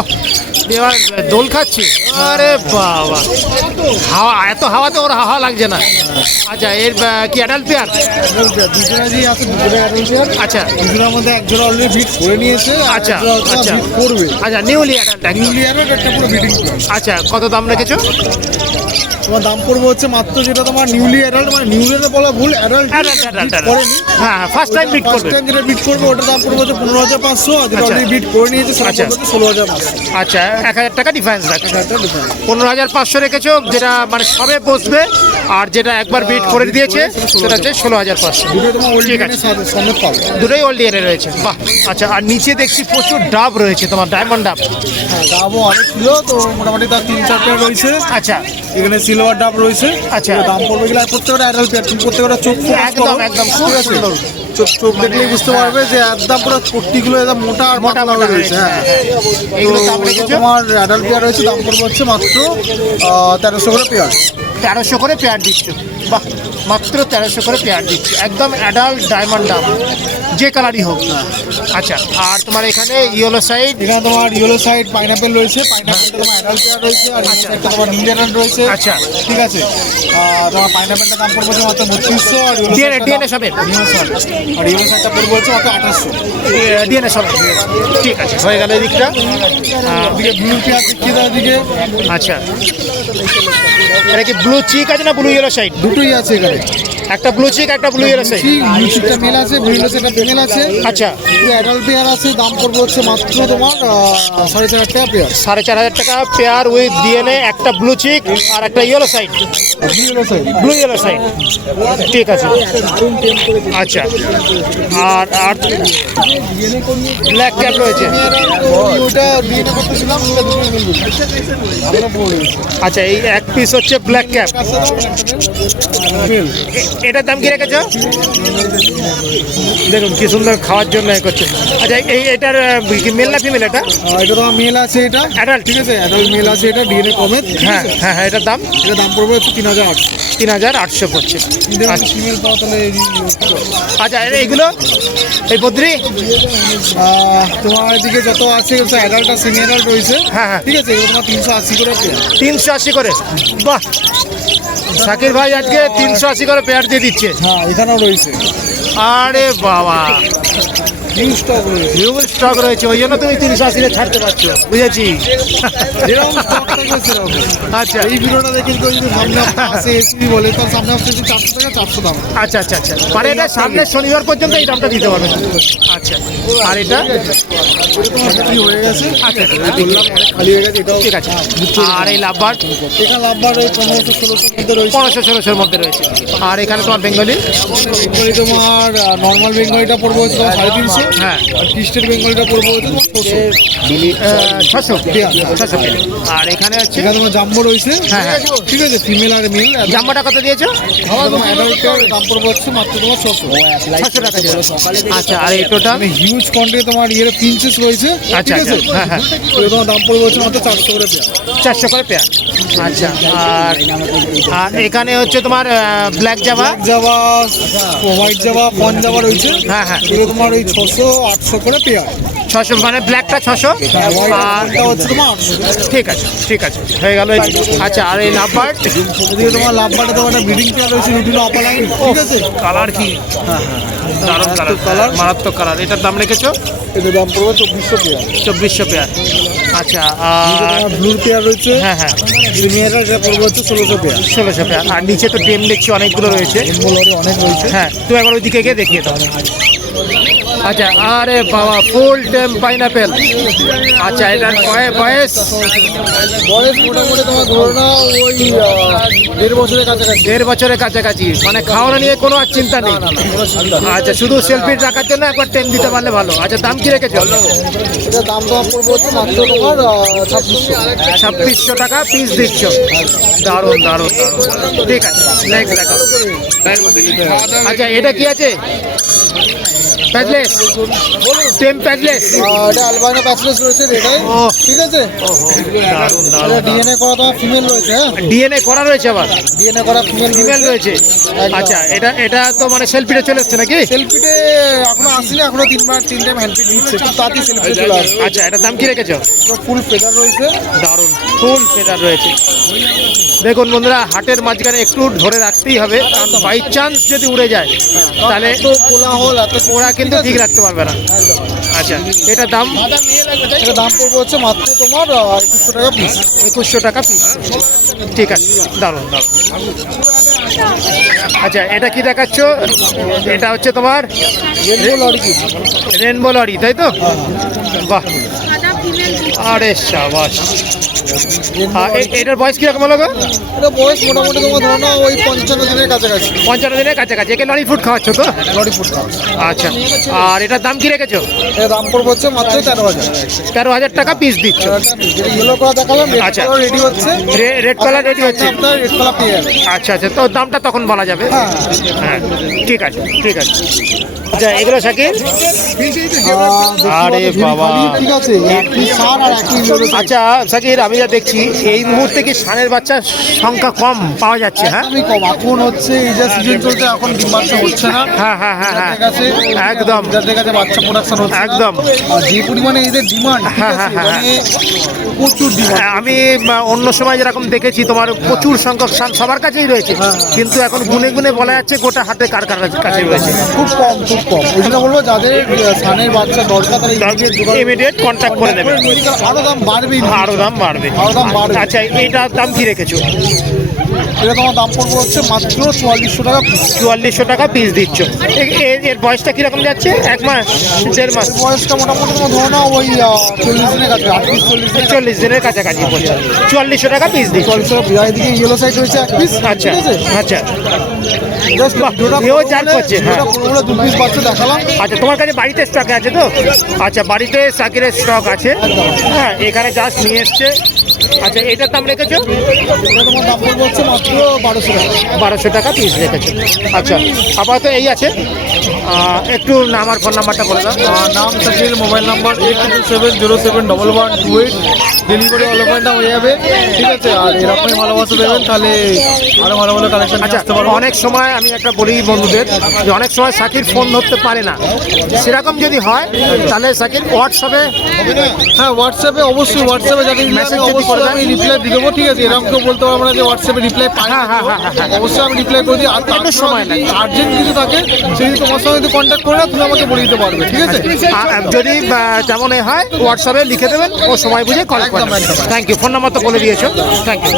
এবার দোল খাচ্ছে, আরে বাবা, হাওয়া, এত হাওয়াতে ওর হাওয়া লাগছে না। আচ্ছা, এর কি অ্যাডাল্ট পেয়ার? দুজনাজি আছে, দুজনে অ্যাডাল্ট। আচ্ছা দুজনের মধ্যে একজোড়া অলরেডি বিট করে নিয়েছে, আচ্ছা, আচ্ছা। বিট করবে। আচ্ছা, নিউলি অ্যাডাল্ট একদম। নিউলি অ্যাডাল্ট, একটা পুরো বিডিং। আচ্ছা, কত দাম রেখেছো? তোমার দাম পড়বে হচ্ছে মাত্র, যেটা তোমার নিউলি অ্যাডাল্ট, মানে নিউলি বলা ভুল, অ্যাডাল্ট করেনি, হ্যাঁ, ফার্স্ট টাইম বিট ফার্স্ট করবে। টাইম যেটা বিট করবে ওটার দাম পড়বে হচ্ছে 15,500, আর যেটা আচ্ছা। অলরেডি বিট করে নিয়েছে সেটা আচ্ছা। পড়বে 16,500। আচ্ছা, 1,000 টাকা ডিফারেন্স রাখছো। একটা difference। 15,500 রেখেছো, যেটা মানে সবে বসবে, আর যেটা একবার বিট করে দিয়েছে সেটা হচ্ছে 16,500। দুটো তোমার ওল্ড ঠিক ডিএনএ আছে, সমেত পাবে। দুটোই ওল্ড ইয়ারে রয়েছে। বাহ, আচ্ছা। আর নিচে দেখছি প্রচুর ডাব রয়েছে, তোমার ডায়মন্ড ডাব। হ্যাঁ, দামও অনেক ছিল, তো মোটামুটি তার 3-4 পেয়ার রয়েছে। আচ্ছা, এখানে সিলভার ডাব রয়েছে। আচ্ছা। তো দাম পড়বে গেলে প্রত্যেকটা অ্যাডাল্ট পেয়ার, তুমি প্রত্যেকটা চোখ focus একদম করো। একদম খুব ঠিক আছে? সুন্দর। চোখ দেখলেই বুঝতে পারবে যে একদম পুরো পট্টিগুলো একদম মোটা আর মোটা মোটা মোটা রয়েছে। হ্যাঁ, এইগুলো তো দাম রেখেছো? তোমার অ্যাডাল্ট পেয়ার রয়েছে, দাম পড়বে হচ্ছে মাত্র 1300 করে পেয়ার। 1300 করে পেয়ার দিচ্ছ। বাহ, মাত্র 1300 করে পেয়ার দিচ্ছ, একদম অ্যাডাল্ট ডায়মন্ড ডাব, যে কালারই হোক। আচ্ছা, আর তোমার এখানে ইয়েলো সাইড। এখানে তোমার ইয়েলো সাইড পাইনাপেল রয়েছে, পাইনাপেলটা তোমার অ্যাডাল্ট পেয়ার রয়েছে, আর আচ্ছা। একটা তোমার নিউ অ্যাডাল্ট রয়েছে। আচ্ছা। ঠিক আছে, তোমার পাইনাপেলটা দাম পড়বে হচ্ছে মাত্র 3200, আর DNA সমেত। আর ইয়েলো সাইডটা পড়বে হচ্ছে মাত্র 2800। ডিএনএ সব ঠিক আছে, হয়ে গেল এদিকটা। ওদিকে ব্লু পেয়ার দেখছি, ওদিকে আচ্ছা, এটা কি ব্লু চিক আছে না ব্লু ইয়েলো সাইড? দুটোই আছে এখানে। একটা ব্লু চিক, একটা ব্লু ইয়েলো সাইড। ব্লু চিকটা মেল আছে, ব্লু ইয়েলো সাইডটা ফিমেল আছে। আচ্ছা, অ্যাডাল্ট পেয়ার আছে, দাম পড়বে হচ্ছে মাত্র তোমার 4,500 টাকা পেয়ার। 4,500 টাকা পেয়ার উইথ ডিএনএ, একটা ব্লু চিক আর একটা yellow side, blue yellow side. Blue yellow side. ঠিক আছে, আচ্ছা। আর আর ব্ল্যাক ক্যাপ রয়েছে। ওটা ডিএনএ করতেছিলাম, ওটা দুটোই মেল রয়েছে। আমরা বলে দিচ্ছি। আচ্ছা, এই এক পিস হচ্ছে ব্ল্যাক ক্যাপ। মেল। এটার দাম কি রেখেছো? দেখুন কি সুন্দর খাওয়ার জন্য এ করছে। আচ্ছা, এটার মেল না ফিমেল এটা? এটা তোমার মেল আছে, এটা অ্যাডাল্ট। ঠিক আছে, অ্যাডাল্ট মেল আছে, এটা ডিএনএ কমে। হ্যাঁ হ্যাঁ হ্যাঁ, এটার দাম এটা দাম পড়বে হচ্ছে 3,800। 3,800 পড়ছে। আচ্ছা, ফিমেল পাওয়া তাহলে আচ্ছা, এইগুলো এই বদ্রি। তোমার এদিকে যত আছে অ্যাডাল্ট আর সেমি অ্যাডাল্ট রয়েছে। হ্যাঁ, হ্যাঁ। ঠিক আছে, এগুলো তোমার 380 করে পেয়ার। 380 করে। বাহ, শাকির ভাই আজকে 380 করে পেয়ার দিয়ে দিচ্ছে। হ্যাঁ, এখানেও রয়েছে আরে বাবা, নিউ স্টক রয়েছে। হিউজ স্টক রয়েছে, ওই জন্য তুমি 380 ছাড়তে পারছো, বুঝেছি। যেরকম স্টক থাকবে সেরকম। আচ্ছা এই ভিডিওটা দেখে কেউ যদি সামনে আসে এসি বলে, তাহলে সামনে আসতে 400 টাকা, 400 দাম। আচ্ছা আচ্ছা আচ্ছা, মানে এটা সামনের শনিবার পর্যন্ত এই দামটা দিতে পারবে। আচ্ছা, আর এটা কি হয়ে গেছে? আচ্ছা, বললাম অনেক খালি হয়ে গেছে, এটাও ঠিক আছে। আর এই লাভবার্ড এখানে লাভবার ওই 1500-1600 মধ্যে রয়েছে। 1500-1600 মধ্যে রয়েছে। আর এখানে তোমার বেঙ্গলি। বেঙ্গলি তোমার নর্মাল বেঙ্গলিটা পড়বে হচ্ছে তোমার 350। হ্যাঁ, আর ক্রিস্টের বেঙ্গলিটা পড়বে হচ্ছে তোমার 600। 600। আর এখানে হচ্ছে এখানে তোমার জাম্বো রয়েছে। হ্যাঁ, হ্যাঁ। ঠিক আছে, ফিমেল আর মেল। জাম্বাটা কত দিয়েছো? তোমার অ্যাডাল্টের দাম পড়বে হচ্ছে মাত্র তোমার 600। 600 টাকা দিয়েছো। আচ্ছা, আর এইটা হিউজ কোয়ান্টিটি তোমার ইয়ের প্রিন্সেস রয়েছে। আচ্ছা, ঠিক আছে, আচ্ছা, হ্যাঁ, হ্যাঁ। তো তোমার দাম পড়বে হচ্ছে মাত্র 400 করে পেয়ার। 400 করে পেয়ার। আচ্ছা, আর এখানে হচ্ছে তোমার black Java. Java, white Java, পন জাভা রয়েছে। হ্যাঁ, হ্যাঁ। এগুলো তোমার ওই 600-800 করে পেয়ার। 600, মানে ব্ল্যাকটা 600 আর হোয়াইটটা হচ্ছে তোমার 800। ঠিক আছে, ঠিক আছে, হয়ে গেল। আচ্ছা, আর এই লাভবার্ড। এদিকে তোমার লাভবাটা তোমার একটা ব্রিডিং পেয়ার রয়েছে, রুটিন অপালাইন। ঠিক আছে, কালার কি দারুণ কালার, মারাত্মক কালার। এটার দাম রেখেছো? এটার দাম পড়বে 2400 পেয়ার। 2400 পেয়ার। আচ্ছা, আর ব্লুর পেয়ার রয়েছে। হ্যাঁ, হ্যাঁ, প্রিমিয়ারটা এটা পড়বে হচ্ছে 1600 পেয়ার। 1600 পেয়ার। আর নিচে তো ডেম দেখছি অনেকগুলো রয়েছে। মোলারে অনেক রয়েছে। হ্যাঁ, তুমি একবার ওইদিকে গিয়ে দেখিয়ে দাও। আচ্ছা, আরে বাবা, ফুল টেম পাইনাপেল। আচ্ছা, এটার বয়স বয়স মোটামুটি তোমার ধরো না ওই 1.5 বছরের কাছাকাছি। 1.5 বছরের কাছাকাছি, মানে খাওয়ানো নিয়ে কোনো আর চিন্তা নেই। আচ্ছা, শুধু সেলফি রাখার জন্য একবার টেম দিতে পারলে ভালো। আচ্ছা, দাম কি রেখেছো? এটা দাম তোমার পড়বে হচ্ছে মাত্র তোমার 2600। 2600 টাকা পিস দিচ্ছ। দারুণ দারুণ দারুণ। ঠিক আছে, নেক্সট দেখো। আচ্ছা, এটা কি আছে? প্যাচলেস, টেম প্যাচলেস। এটা অ্যালবাইনো প্যাচলেস রয়েছে এটাই, ও ঠিক আছে। দারুণ এটা দারুণ। ডিএনএ করা তোমার ফিমেল রয়েছে, হ্যাঁ ডিএনএ করা রয়েছে আবার, ডিএনএ করা ফিমেল ফিমেল রয়েছে। একদম। আচ্ছা, এটা তো মানে সেলফিতে চলে এসছে নাকি? সেলফিতে এখনো আসেনি, এখনো 3 টাইম হ্যান্ডপিট নিচ্ছে, খুব তাড়াতাড়ি সেলফিতে চলে আসবে। আচ্ছা, এটা দাম কি রেখেছো? ফুল ফেদার রয়েছে। দারুণ, ফুল ফেদার রয়েছে। দেখুন বন্ধুরা, হাটের মাঝখানে একটু ধরে রাখতেই হবে, কারণ বাই চান্স যদি উড়ে যায় তাহলে এত কোলাহল, এত ওরা কিন্তু ঠিক রাখতে পারবে না। একদম। আচ্ছা, এটা দাম এটা দাম পড়বে হচ্ছে মাত্র তোমার 2100 টাকা পিস। 2100 টাকা পিস। ঠিক আছে, দারুণ দারুণ। আচ্ছা, এটা কি দেখাচ্ছ? এটা হচ্ছে তোমার রেনবো লরি। রেনবো লরি, তাই তো? বাহ, আরে শাবাশ। এটার বয়স কিরকম হলো গো? এটা বয়স মোটামুটি তোমার ধরো না ওই 55 দিনের কাছাকাছি। 55 দিনের কাছাকাছি। একে লরি ফুড খাওয়াচ্ছ তো? Lory food. আচ্ছা, আর এটার দাম কি রেখেছো? এর দাম পড়বে হচ্ছে মাত্র 13,000। 13,000 টাকা পিস দিচ্ছ। যেটা ইয়েলো করা দেখালাম, রেড আচ্ছা। কালার রেডি হচ্ছে। রেড কালার রেডি হচ্ছে। আপনার রেড কালার পেয়ে যাবে। আচ্ছা আচ্ছা, তো দামটা তখন বলা যাবে। হ্যাঁ। হ্যাঁ, ঠিক আছে ঠিক আছে। আচ্ছা, এগুলো শাকির? আরে বাবা। ঠিক আছে, একই সার আর একই ইয়েলো। আচ্ছা শাকির, আমি যা দেখছি এই মুহূর্তে কি ষাঁড়ের বাচ্চার সংখ্যা কম পাওয়া যাচ্ছে? হ্যাঁ একদমই কম। এখন হচ্ছে এই যে সিজন চলছে, এখন ডিম বাচ্চা হচ্ছে না। হ্যাঁ হ্যাঁ হ্যাঁ হ্যাঁ, ঠিক আছে, একদম যাদের কাছে বাচ্চা প্রোডাকশন হচ্ছে না। একদম। আর যে পরিমাণে এদের ডিমান্ড, ঠিক হ্যাঁ, আছে, হ্যাঁ, হ্যাঁ, মানে প্রচুর ডিমান্ড। আমি অন্য সময় যেরকম দেখেছি তোমার প্রচুর সংখ্যক ষাঁড় সবার কাছেই রয়েছে, কিন্তু এখন গুনে গুনে বলা যাচ্ছে গোটা হাতে কার কার কাছে রয়েছে। খুব কম, খুব কম। ওই জন্য বলবো যাদের সানের বাচ্চা দরকার তারা ইমিডিয়েট কন্ট্যাক্ট করে দেবে, আরো দাম বাড়বে। আরো দাম বাড়বে। আরো দাম বাড়বে। আচ্ছা, এইটার দাম কি রেখেছো? এটা তোমার দাম পড়বে হচ্ছে মাত্র 4400 টাকা পিস। 4400 টাকা পিস দিচ্ছ। এর বয়সটা কিরকম যাচ্ছে? 1 মাস, 1.5 মাস? বয়সটা মোটামুটি তোমার ধরো না ওই 40 দিনের কাছে, 40 দিনের কাছাকাছি পড়ছে। 4400 টাকা পিস দিচ্ছ। 40 টাকা। এদিকে ইয়েলো সাইড রয়েছে এক পিস। আচ্ছা ঠিক আছে, আচ্ছা জাস্ট বাহ, ভিডিওটা এও চার করছে, হ্যাঁ। পুরোগুলো 2 পিস বাচ্চা দেখালাম। আচ্ছা, তোমার কাছে বাড়িতে স্টক আছে তো? আচ্ছা, বাড়িতে শাকিরের স্টক আছে, হ্যাঁ, এখানে জাস্ট নিয়ে এসছে। আচ্ছা, এটার দাম রেখেছো? এটা তোমার দাম পড়বে হচ্ছে মাত্র 1200 টাকা। 1200 টাকা পিস রেখেছো। আচ্ছা, আপাতত এই আছে। একটু আমার ফোন নাম্বারটা বলে দাও। নাম Shakir, mobile number 8770711128। Delivery all over হয়ে যাবে, ঠিক আছে। আর এরকমই ভালোবাসা দেবেন, তাহলে আরো ভালো ভালো কালেকশন আচ্ছা, আসতে পারবো। অনেক সময় আমি একটা বলি বন্ধুদের যে অনেক সময় শাকির ফোন ধরতে পারে না, সেরকম যদি হয় তাহলে শাকির হোয়াটসঅ্যাপে হ্যাঁ, হোয়াটসঅ্যাপে অবশ্যই, হোয়াটসঅ্যাপে যাকে Message মেসেজ যদি করে দেন। আমি রিপ্লাই দিয়ে দেবো, ঠিক আছে। এরকম কেউ বলতে পারবো না যে হোয়াটসঅ্যাপে রিপ্লাই পাই না। হ্যাঁ, হ্যাঁ, হ্যাঁ, হ্যাঁ। অবশ্যই আমি রিপ্লাই করে দিই। আর তার একটু সময় লাগে। আর্জেন্ট কিছু থাকে, সেই তোমার সঙ্গে যদি কন্ট্যাক্ট করে না, তুমি আমাকে বলে দিতে পারবে, ঠিক আছে। যদি তেমন হয় হোয়াটসঅ্যাপে লিখে দেবেন, ও সময় বুঝে কল করবেন। একদম, একদম। Thank you. ফোন নাম্বার তো বলে দিয়েছো, থ্যাংক ইউ।